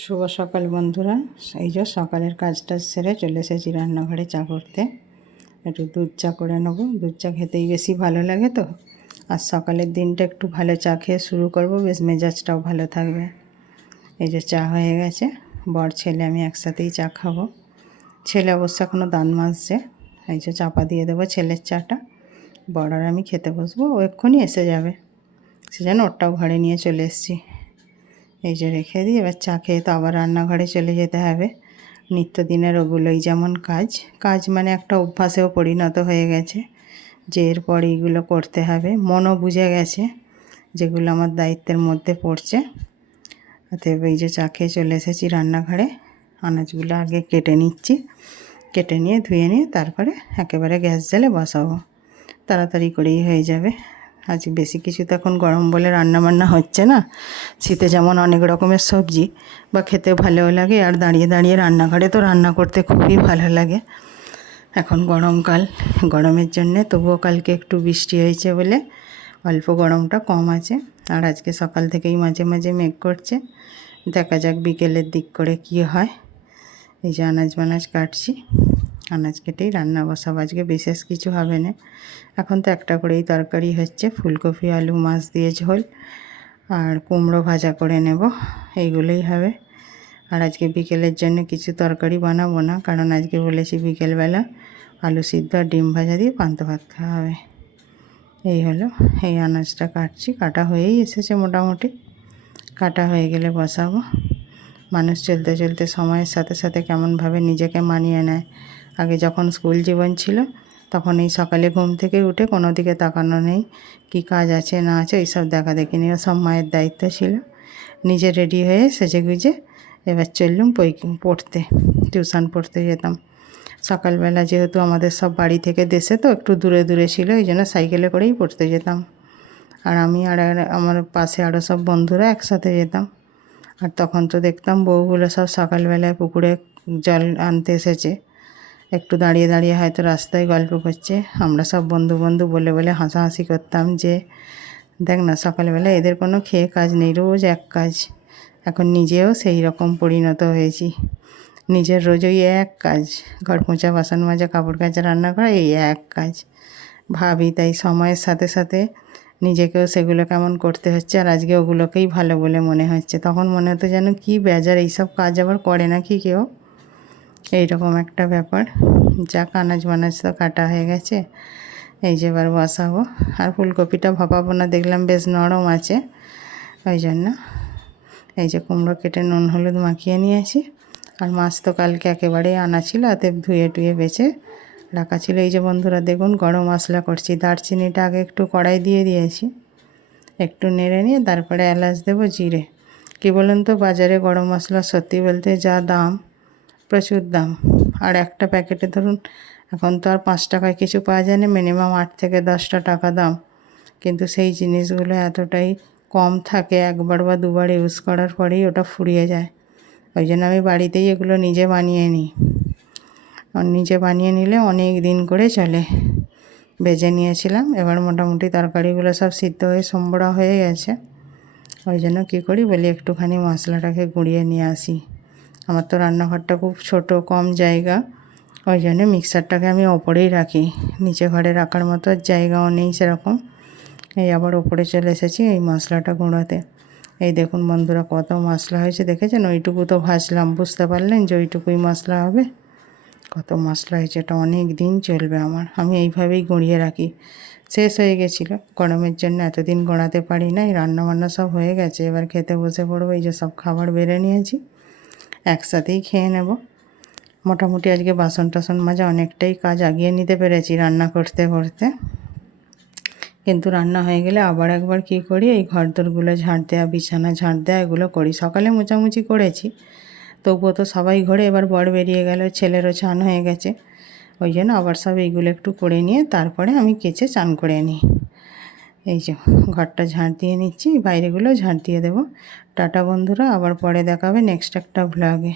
শুভ সকাল বন্ধুরা। এই যে সকালের কাজটা সেরে চলে এসেছি রান্নাঘরে চা করতে। একটু দুধ চা করে নেব, দুধ চা খেতেই বেশি ভালো লাগে তো। আর সকালের দিনটা একটু ভালো চা খেয়ে শুরু করব, বেশ মেজাজটাও ভালো থাকবে। এই যে চা হয়ে গেছে, বর ছেলে আমি একসাথেই চা খাবো। ছেলে অবশ্য এখনও দাঁত মাজছে। এই যে চাপা দিয়ে দেবো ছেলের চাটা, বর আর আমি খেতে বসবো, ও এক্ষুনি এসে যাবে। সে যেন ওরটাও ঘরে নিয়ে চলে এসেছি। এই যে রেখে দিই, এবার চা খেয়ে তো আবার রান্নাঘরে চলে যেতে হবে। নিত্যদিনের ওগুলোই যেমন কাজ মানে একটা অভ্যাসেও পরিণত হয়ে গেছে যে এরপর এইগুলো করতে হবে। মনও বুঝে গেছে যেগুলো আমার দায়িত্বের মধ্যে পড়ছে। অতএব এই যে চা খেয়ে চলে এসেছি রান্নাঘরে। আনাজগুলো আগে কেটে নিচ্ছি, কেটে নিয়ে ধুয়ে নিয়ে তারপরে একেবারে গ্যাস জ্বালে বসাবো, তাড়াতাড়ি করেই হয়ে যাবে। আজ বেশি কিছু তো এখন গরম বলে রান্নাবান্না হচ্ছে না। শীতে যেমন অনেক রকমের সবজি বা খেতে ভালোও লাগে, আর দাঁড়িয়ে দাঁড়িয়ে রান্নাঘরে তো রান্না করতে খুবই ভালো লাগে। এখন গরমকাল, গরমের জন্যে তবুও কালকে একটু বৃষ্টি হয়েছে বলে অল্প গরমটা কম আছে। আর আজকে সকাল থেকেই মাঝে মাঝে মেঘ করছে, দেখা যাক বিকেলের দিক করে কি হয়। এই যে আনাজ কাটছি, আনাজ কেটেই রান্না বসাবো। আজকে বিশেষ কিছু হবে না, এখন তো একটা করেই তরকারি হচ্ছে, ফুলকপি আলু মাছ দিয়ে ঝোল আর কুমড়ো ভাজা করে নেব, এইগুলোই হবে। আর আজকে বিকেলের জন্য কিছু তরকারি বানাবো না, কারণ আজকে বলেছি বিকেলবেলা আলু সিদ্ধ আর ডিম ভাজা দিয়ে পান্তা ভাত খাওয়া হবে। এই হলো, এই আনাজটা কাটছি, কাটা হয়েই এসেছে মোটামুটি। কাটা হয়ে গেলে বসাবো। মানুষ চলতে চলতে সময়ের সাথে সাথে কেমনভাবে নিজেকে মানিয়ে নেয়। আগে যখন স্কুল জীবন ছিল তখন এই সকালে ঘুম থেকে উঠে কোনো দিকে তাকানো নেই, কি কাজ আছে না আছে এইসব দেখা দেখি নিয়ে সব মায়ের দায়িত্ব ছিল। নিজে রেডি হয়ে সেজে গুজে এবার চললুম পড়তে, টিউশন পড়তে যেতাম। সকালবেলা যেহেতু আমাদের সব বাড়ি থেকে দেশে তো একটু দূরে দূরে ছিল, ওই জন্য সাইকেলে করেই পড়তে যেতাম। আর আমি আর আমার পাশে আরও সব বন্ধুরা একসাথে যেতাম। আর তখন তো দেখতাম বউগুলো সব সকালবেলায় পুকুরে জল আনতে এসেছে, একটু দাঁড়িয়ে দাঁড়িয়ে হয়তো রাস্তায় গল্প করছে। আমরা সব বন্ধু বলে বলে হাসাহাসি করতাম যে দেখ না সকালবেলা এদের কোনো খেয়ে কাজ নেই, রোজ এক কাজ। এখন নিজেও সেই রকম পরিণত হয়েছি, নিজের রোজ ওই এক কাজ, ঘর মোছা বাসন মাজা কাপড় কাচা রান্না করা, এই এক কাজ। ভাবি তাই সময়ের সাথে সাথে নিজেকেও সেগুলো কেমন করতে হচ্ছে, আর আজকে ওগুলোকেই ভালো বলে মনে হচ্ছে। তখন মনে হতো যেন কি বেজার, এইসব কাজ আবার করে না কি কেউ, এইরকম একটা ব্যাপার। যাক আনাজ তো কাটা হয়ে গেছে, এই যে এবার বসাবো। আর ফুলকপিটা ভাপাবো না, দেখলাম বেশ নরম আছে, ওই জন্য এই যে কুমড়ো কেটে নুন হলুদ মাখিয়ে নিয়েছি। আর মাছ তো কালকে একেবারেই আনা ছিল, অতএব ধুয়ে টুয়ে বেছে রাখা ছিল। এই যে বন্ধুরা দেখুন গরম মশলা করছি, দারচিনিটা আগে একটু কড়াই দিয়ে দিয়েছি, একটু নেড়ে নিয়ে তারপরে এলাচ দেবো, জিরে। কী বলুন তো, বাজারে গরম মশলা সত্যি বলতে যা দাম, প্রচুর দাম। আর একটা প্যাকেটে ধরুন এখন তো আর 5 টাকায় কিছু পাওয়া যায় না, মিনিমাম 8 থেকে 10টা টাকা দাম। কিন্তু সেই জিনিসগুলো এতটাই কম থাকে, একবার বা দুবার ইউজ করার পরেই ওটা ফুরিয়ে যায়। ওই জন্য আমি বাড়িতেই এগুলো নিজে বানিয়ে নিই, আর নিজে বানিয়ে নিলে অনেক দিন করে চলে। ভেজে নিয়েছিলাম, এবার মোটামুটি তরকারিগুলো সব সিদ্ধ হয়ে সম্বরা হয়ে গেছে। ওই জন্য কী করি বলি একটুখানি মশলাটাকে গুঁড়িয়ে নিয়ে আসি। আমার তো রান্নাঘরটা খুব ছোট, কম জায়গা, ওই জন্য মিক্সারটাকে আমি ওপরেই রাখি, নিচে ঘরে রাখার মতো জায়গাও নেই সেরকম। এই আবার ওপরে চলে এসেছি এই মশলাটা গুঁড়োতে। এই দেখুন বন্ধুরা কত মশলা হয়েছে দেখেছেন, ওইটুকু তো ভাজলাম, বুঝতে পারলেন যে ওইটুকুই মশলা হবে। কত মশলা হয়েছে, এটা অনেক দিন চলবে আমার। আমি এইভাবেই গুঁড়িয়ে রাখি। শেষ হয়ে গেছিলো গরমের জন্য, এতদিন গোড়াতে পারি না। এই রান্নাবান্না সব হয়ে গেছে, এবার খেতে বসে পড়বো। এই যে সব খাবার বেড়ে নিয়েছি, একসাথেই খেয়ে নেব। মোটামুটি আজকে বাসন টাসন মাজা অনেকটাই কাজ আগিয়ে নিতে পেরেছি রান্না করতে করতে। কিন্তু রান্না হয়ে গেলে আবার একবার কি করি, এই ঘরদোরগুলো ঝাঁট দেওয়া, বিছানা ঝাঁট দেওয়া, এগুলো করি। সকালে মোছামুছি করেছি, তবুও তো সবাই ঘরে, এবার বর বেরিয়ে গেল, ছেলেরও চান হয়ে গেছে, ওই জন্য আবার সব এইগুলো একটু করে নিয়ে তারপরে আমি কেচে চান করে নিই। এই যে ঘরটা ঝাঁট দিয়ে নিচ্ছি, বাইরেগুলো ঝাঁট দিয়ে দেবো। টাটা বন্ধুরা, আবার পরে দেখা হবে নেক্সট একটা ব্লগে।